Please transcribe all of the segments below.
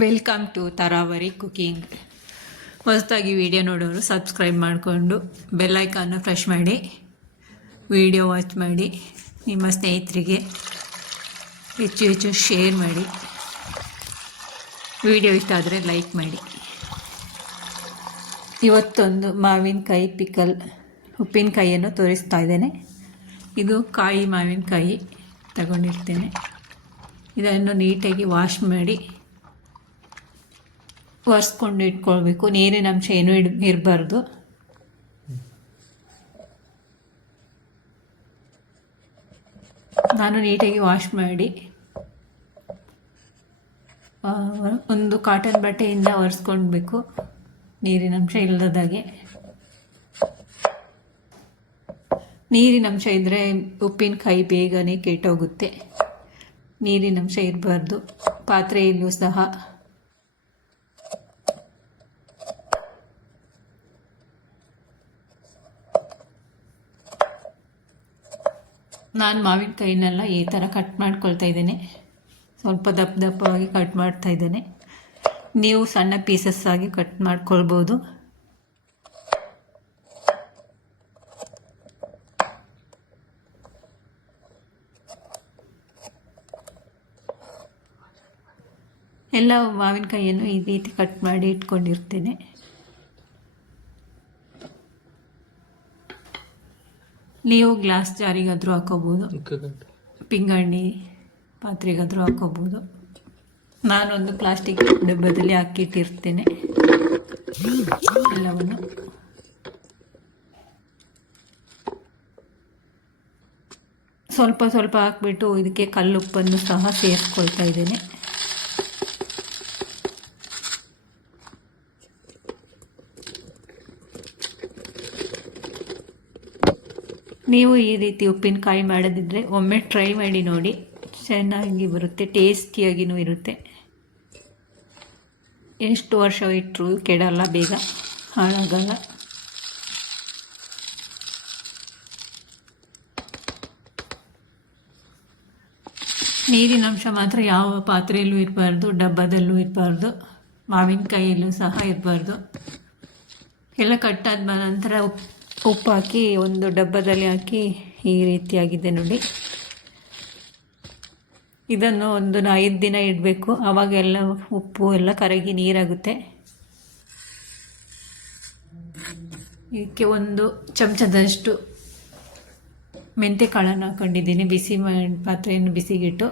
Welcome to Taravari cooking. ಹೊಸದಾಗಿ video ನೋಡೋರು subscribe ಮಾಡಿಕೊಂಡು ಬೆಲ್ಲೈಕನ್ನು ಪ್ರೆಸ್ ಮಾಡಿ ವಿಡಿಯೋ ವಾಚ್ ಮಾಡಿ. ನಿಮ್ಮ ಸ್ನೇಹಿತರಿಗೆ ಹೆಚ್ಚು ಹೆಚ್ಚು ಶೇರ್ ಮಾಡಿ. ವಿಡಿಯೋ ಇಷ್ಟ ಆದರೆ ಲೈಕ್ ಮಾಡಿ. ಇವತ್ತೊಂದು ಮಾವಿನಕಾಯಿ ಪಿಕಲ್ ಉಪ್ಪಿನಕಾಯಿಯನ್ನು ತೋರಿಸ್ತಾ ಇದ್ದೇನೆ. ಇದು ಕಾಯಿ ಮಾವಿನಕಾಯಿ ತಗೊಂಡಿರ್ತೇನೆ. ಇದನ್ನು ನೀಟಾಗಿ ವಾಶ್ ಮಾಡಿ ಒರೆಸ್ಕೊಂಡು ಇಟ್ಕೊಳ್ಬೇಕು. ನೀರಿನ ಅಂಶ ಏನೂ ಇರಬಾರ್ದು. ನಾನು ನೀಟಾಗಿ ವಾಶ್ ಮಾಡಿ ಒಂದು ಕಾಟನ್ ಬಟ್ಟೆಯಿಂದ ಒರೆಸ್ಕೊಳ್ಬೇಕು, ನೀರಿನ ಅಂಶ ಇಲ್ಲದಾಗೆ. ನೀರಿನ ಅಂಶ ಇದ್ದರೆ ಉಪ್ಪಿನಕಾಯಿ ಬೇಗನೆ ಕೆಟ್ಟೋಗುತ್ತೆ. ನೀರಿನ ಅಂಶ ಇರಬಾರ್ದು. ಪಾತ್ರೆಯಲ್ಲೂ ಸಹ ನಾನು ಮಾವಿನಕಾಯಿನೆಲ್ಲ ಈ ಥರ ಕಟ್ ಮಾಡ್ಕೊಳ್ತಾ ಇದ್ದೇನೆ. ಸ್ವಲ್ಪ ದಪ್ಪ ದಪ್ಪವಾಗಿ ಕಟ್ ಮಾಡ್ತಾ ಇದ್ದೇನೆ. ನೀವು ಸಣ್ಣ ಪೀಸಸ್ ಆಗಿ ಕಟ್ ಮಾಡ್ಕೊಳ್ಬೋದು. ಎಲ್ಲ ಮಾವಿನಕಾಯಿಯನ್ನು ಈ ರೀತಿ ಕಟ್ ಮಾಡಿ ಇಟ್ಕೊಂಡಿರ್ತೇನೆ. ನೀವು ಗ್ಲಾಸ್ ಜಾರಿಗಾದರೂ ಹಾಕೋಬೋದು, ಪಿಂಗಾಣಿ ಪಾತ್ರೆಗಾದರೂ ಹಾಕೋಬೋದು. ನಾನೊಂದು ಪ್ಲಾಸ್ಟಿಕ್ ಡಬ್ಬದಲ್ಲಿ ಹಾಕಿಟ್ಟಿರ್ತೇನೆ ಎಲ್ಲವನ್ನು. ಸ್ವಲ್ಪ ಸ್ವಲ್ಪ ಹಾಕ್ಬಿಟ್ಟು ಇದಕ್ಕೆ ಕಲ್ಲುಪ್ಪನ್ನು ಸಹ ಸೇರಿಸ್ಕೊಳ್ತಾ ಇದ್ದೇನೆ. ನೀವು ಈ ರೀತಿ ಉಪ್ಪಿನಕಾಯಿ ಮಾಡೋದಿದ್ದರೆ ಒಮ್ಮೆ ಟ್ರೈ ಮಾಡಿ ನೋಡಿ. ಚೆನ್ನಾಗಿ ಬರುತ್ತೆ, ಟೇಸ್ಟಿಯಾಗಿಯೂ ಇರುತ್ತೆ. ಎಷ್ಟು ವರ್ಷ ಇಟ್ಟರು ಕೆಡಲ್ಲ, ಬೇಗ ಹಾಳಾಗಲ್ಲ. ನೀರಿನ ಅಂಶ ಮಾತ್ರ ಯಾವ ಪಾತ್ರೆಯಲ್ಲೂ ಇರಬಾರ್ದು, ಡಬ್ಬದಲ್ಲೂ ಇರಬಾರ್ದು, ಮಾವಿನಕಾಯಿಯಲ್ಲೂ ಸಹ ಇರಬಾರ್ದು. ಎಲ್ಲ ಕಟ್ಟಾದ ನಂತರ ಉಪ್ಪು ಹಾಕಿ ಒಂದು ಡಬ್ಬದಲ್ಲಿ ಹಾಕಿ ಈ ರೀತಿಯಾಗಿದೆ ನೋಡಿ. ಇದನ್ನು ಒಂದು 5 ದಿನ ಇಡಬೇಕು. ಆವಾಗೆಲ್ಲ ಉಪ್ಪು ಎಲ್ಲ ಕರಗಿ ನೀರಾಗುತ್ತೆ. ಇದಕ್ಕೆ ಒಂದು ಚಮಚದಷ್ಟು ಮೆಂತ್ಯ ಕಾಳನ್ನು ಹಾಕೊಂಡಿದ್ದೀನಿ. ಪಾತ್ರೆಯನ್ನು ಬಿಸಿಗಿಟ್ಟು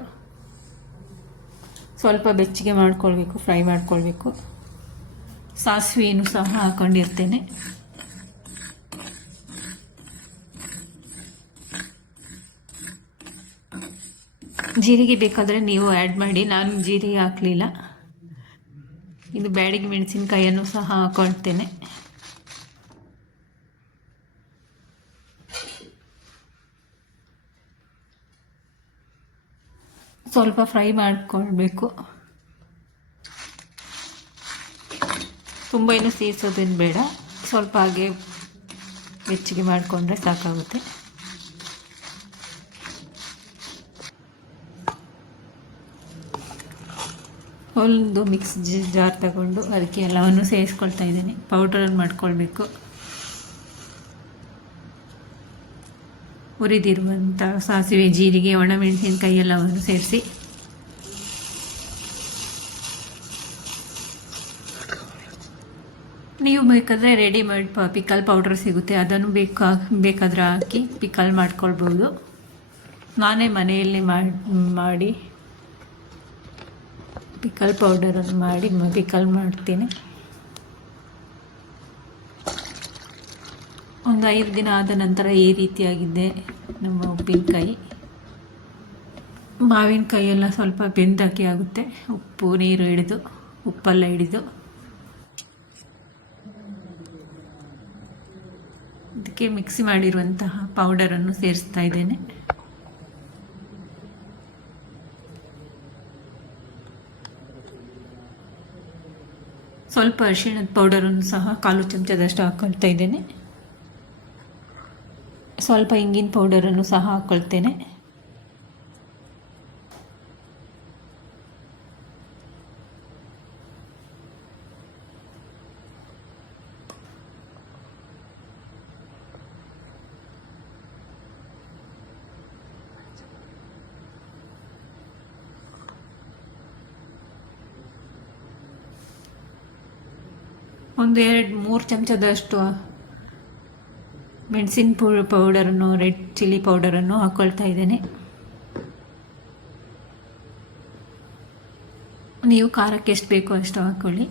ಸ್ವಲ್ಪ ಬೆಚ್ಚಗೆ ಮಾಡ್ಕೊಳ್ಬೇಕು, ಫ್ರೈ ಮಾಡ್ಕೊಳ್ಬೇಕು. ಸಾಸಿವೆಯನ್ನು ಸಹ ಹಾಕೊಂಡಿರ್ತೇನೆ. ಜೀರಿಗೆ ಬೇಕಾದರೆ ನೀವು ಆ್ಯಡ್ ಮಾಡಿ, ನಾನು ಜೀರಿಗೆ ಹಾಕಲಿಲ್ಲ. ಇದು ಬ್ಯಾಡಗಿ ಮೆಣಸಿನಕಾಯಿಯನ್ನು ಸಹ ಹಾಕೊಳ್ತೇನೆ. ಸ್ವಲ್ಪ ಫ್ರೈ ಮಾಡಿಕೊಳ್ಬೇಕು. ತುಂಬ ಏನು ಸೇರಿಸೋದೇನು ಬೇಡ, ಸ್ವಲ್ಪ ಹಾಗೆ ಬೆಚ್ಚಗೆ ಮಾಡಿಕೊಂಡ್ರೆ ಸಾಕಾಗುತ್ತೆ. ಒಂದು ಮಿಕ್ಸ್ ಜಾರ್ ತಗೊಂಡು ಅದಕ್ಕೆ ಎಲ್ಲವನ್ನು ಸೇರಿಸ್ಕೊಳ್ತಾ ಇದ್ದೀನಿ. ಪೌಡರ್ ಮಾಡ್ಕೊಳ್ಬೇಕು. ಹುರಿದಿರುವಂಥ ಸಾಸಿವೆ, ಜೀರಿಗೆ, ಒಣಮೆಣಸಿನಕಾಯಿ ಎಲ್ಲವನ್ನು ಸೇರಿಸಿ ನೀವು ಬೇಕಾದರೆ ರೆಡಿಮೇಡ್ ಪಿಕಲ್ ಪೌಡರ್ ಸಿಗುತ್ತೆ, ಅದನ್ನು ಬೇಕಾದರೆ ಹಾಕಿ ಪಿಕಲ್ ಮಾಡ್ಕೊಳ್ಬೋದು. ನಾನೇ ಮನೆಯಲ್ಲಿ ಮಾಡಿ ಪಿಕಲ್ ಪೌಡರನ್ನು ಮಾಡಿ ಪಿಕಲ್ ಮಾಡ್ತೀನಿ. ಒಂದು 5 ದಿನ ಆದ ನಂತರ ಈ ರೀತಿಯಾಗಿದೆ ನಮ್ಮ ಉಪ್ಪಿನಕಾಯಿ. ಮಾವಿನಕಾಯಿ ಎಲ್ಲ ಸ್ವಲ್ಪ ಬೆಂದಾಕಿ ಆಗುತ್ತೆ, ಉಪ್ಪು ನೀರು ಹಿಡಿದು, ಉಪ್ಪೆಲ್ಲ ಹಿಡಿದು. ಇದಕ್ಕೆ ಮಿಕ್ಸಿ ಮಾಡಿರುವಂತಹ ಪೌಡರನ್ನು ಸೇರಿಸ್ತಾ ಇದ್ದೇನೆ. ಸ್ವಲ್ಪ ಅರಿಶಿಣದ ಪೌಡರನ್ನು ಸಹ 1/4 ಚಮಚದಷ್ಟು ಹಾಕ್ಕೊಳ್ತಾ ಇದ್ದೇನೆ. ಸ್ವಲ್ಪ ಇಂಗಿನ ಪೌಡರನ್ನು ಸಹ ಹಾಕ್ಕೊಳ್ತೇನೆ. ಒಂದು 2-3 ಚಮಚದಷ್ಟು ಮೆಣಸಿನ ಪೌಡರನ್ನು, ರೆಡ್ ಚಿಲ್ಲಿ ಪೌಡರನ್ನು ಹಾಕ್ಕೊಳ್ತಾ ಇದ್ದೇನೆ. ನೀವು ಖಾರಕ್ಕೆ ಎಷ್ಟು ಬೇಕೋ ಅಷ್ಟು ಹಾಕ್ಕೊಳ್ಳಿ.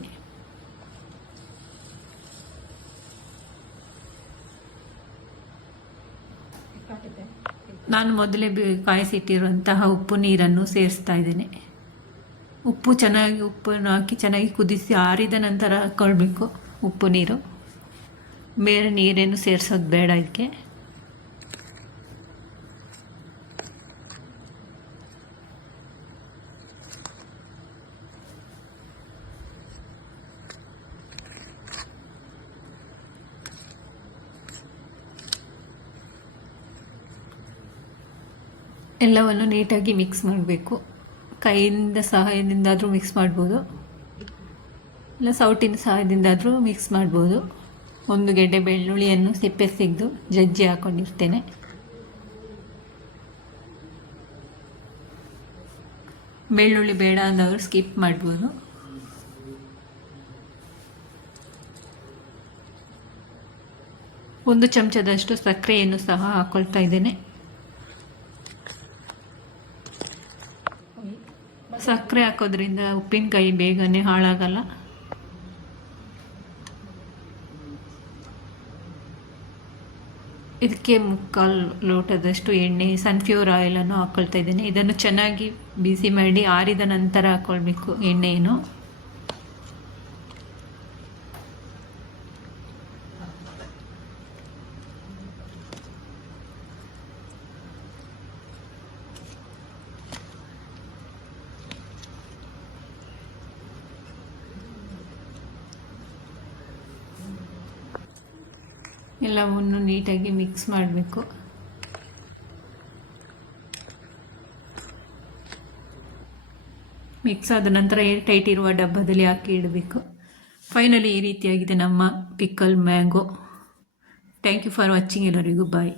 ನಾನು ಮೊದಲೇ ಕಾಯಿಸಿಟ್ಟಿರುವಂತಹ ಉಪ್ಪು ನೀರನ್ನು ಸೇರಿಸ್ತಾ ಇದ್ದೇನೆ. ಉಪ್ಪನ್ನು ಹಾಕಿ ಚೆನ್ನಾಗಿ ಕುದಿಸಿ ಆರಿದ ನಂತರ ಹಾಕ್ಕೊಳ್ಬೇಕು ಉಪ್ಪು ನೀರು. ಬೇರೆ ನೀರೇನು ಸೇರಿಸೋದು ಬೇಡ ಇದಕ್ಕೆ. ಎಲ್ಲವನ್ನು ನೀಟಾಗಿ ಮಿಕ್ಸ್ ಮಾಡಬೇಕು. ಕೈಯಿಂದ ಸಹಾಯದಿಂದಾದರೂ ಮಿಕ್ಸ್ ಮಾಡ್ಬೋದು, ಇಲ್ಲ ಸೌಟಿನ ಸಹಾಯದಿಂದಾದರೂ ಮಿಕ್ಸ್ ಮಾಡ್ಬೋದು. 1 ಗೆಡ್ಡೆ ಬೆಳ್ಳುಳ್ಳಿಯನ್ನು ಸಿಪ್ಪೆ ತೆಗೆದು ಜಜ್ಜಿ ಹಾಕ್ಕೊಂಡಿರ್ತೇನೆ. ಬೆಳ್ಳುಳ್ಳಿ ಬೇಡ ಅಂದವರು ಸ್ಕಿಪ್ ಮಾಡ್ಬೋದು. ಒಂದು ಚಮಚದಷ್ಟು ಸಕ್ಕರೆಯನ್ನು ಸಹ ಹಾಕ್ಕೊಳ್ತಾ ಇದ್ದೇನೆ. ಸಕ್ಕರೆ ಹಾಕೋದ್ರಿಂದ ಉಪ್ಪಿನಕಾಯಿ ಬೇಗನೆ ಹಾಳಾಗಲ್ಲ. ಇದಕ್ಕೆ 3/4 ಲೋಟದಷ್ಟು ಎಣ್ಣೆ, ಸನ್ಫ್ಲವರ್ ಆಯಿಲನ್ನು ಹಾಕ್ಕೊಳ್ತಾ ಇದ್ದೇನೆ. ಇದನ್ನು ಚೆನ್ನಾಗಿ ಬಿಸಿ ಮಾಡಿ ಆರಿದ ನಂತರ ಹಾಕ್ಕೊಳ್ಬೇಕು ಎಣ್ಣೆಯನ್ನು. ಎಲ್ಲವನ್ನು ನೀಟಾಗಿ ಮಿಕ್ಸ್ ಮಾಡಬೇಕು. ಮಿಕ್ಸ್ ಆದ ನಂತರ ಏರ್ ಟೈಟ್ ಇರುವ ಡಬ್ಬದಲ್ಲಿ ಹಾಕಿ ಇಡಬೇಕು. ಫೈನಲಿ ಈ ರೀತಿಯಾಗಿದೆ ನಮ್ಮ pickle mango. Thank you for watching. ಎಲ್ಲರಿಗೂ ಬಾಯ್.